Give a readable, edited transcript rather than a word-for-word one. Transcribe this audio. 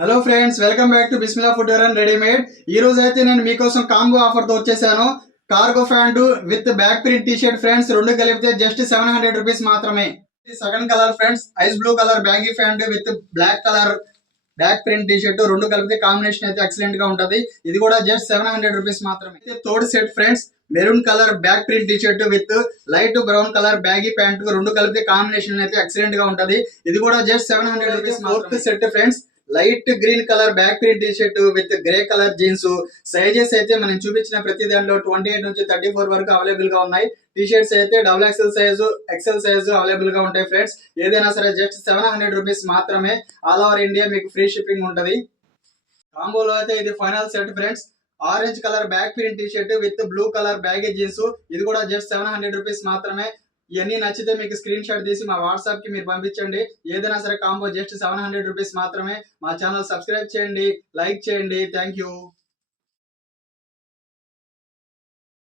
Hello friends, welcome back to Bismillah footwear and readymade. ఈ రోజు అయితే నేను మీకోసం కాంబో ఆఫర్ తో వచ్చేసాను. Cargo pant with back print T-shirt friends, రెండు కలిపితే జస్ట్ 700 రూపీస్ మాత్రమే. Second colour friends, ice blue colour baggy pant with black colour back print T-shirt, రెండు కలిపితే కాంబినేషన్ అయితే ఎక్సలెంట్ గా ఉంటది. ఇది కూడా జస్ట్ 700 రూపీస్ మాత్రమే. Third set friends, maroon colour back print T-shirt with light brown colour baggy pant, రెండు కలిపితే కాంబినేషన్ అయితే ఎక్సలెంట్ గా ఉంటది. ఇది కూడా just 700 rupees. Fourth set friends, light green colour back print T-shirt with grey colour jeans. Sizes అయితే మనం చూపించిన ప్రతి దాంట్లో 28 నుంచి 34 వరకు అవైలబుల్ గా ఉన్నాయి. టీ షర్ట్స్ అయితే double XL size, XL size available గా ఉంటాయి ఫ్రెండ్స్. ఏదైనా సరే జస్ట్ 700 రూపీస్ మాత్రమే. ఆల్ ఓవర్ ఇండియా మీకు ఫ్రీ షిప్పింగ్ ఉంటది. కాంబోలో అయితే ఇది final set friends. Orange colour back print T-shirt with blue colour baggy jeans, ఇది కూడా జస్ట్ 700 రూపీస్ మాత్రమే. ఇవన్నీ నచ్చితే మీకు స్క్రీన్ షాట్ తీసి మా వాట్సాప్ కి మీరు పంపించండి. ఏదైనా సరే కాంబో జస్ట్ 700 రూపీస్ మాత్రమే. మా ఛానల్ సబ్స్క్రైబ్ చేయండి, లైక్ చేయండి. Thank you.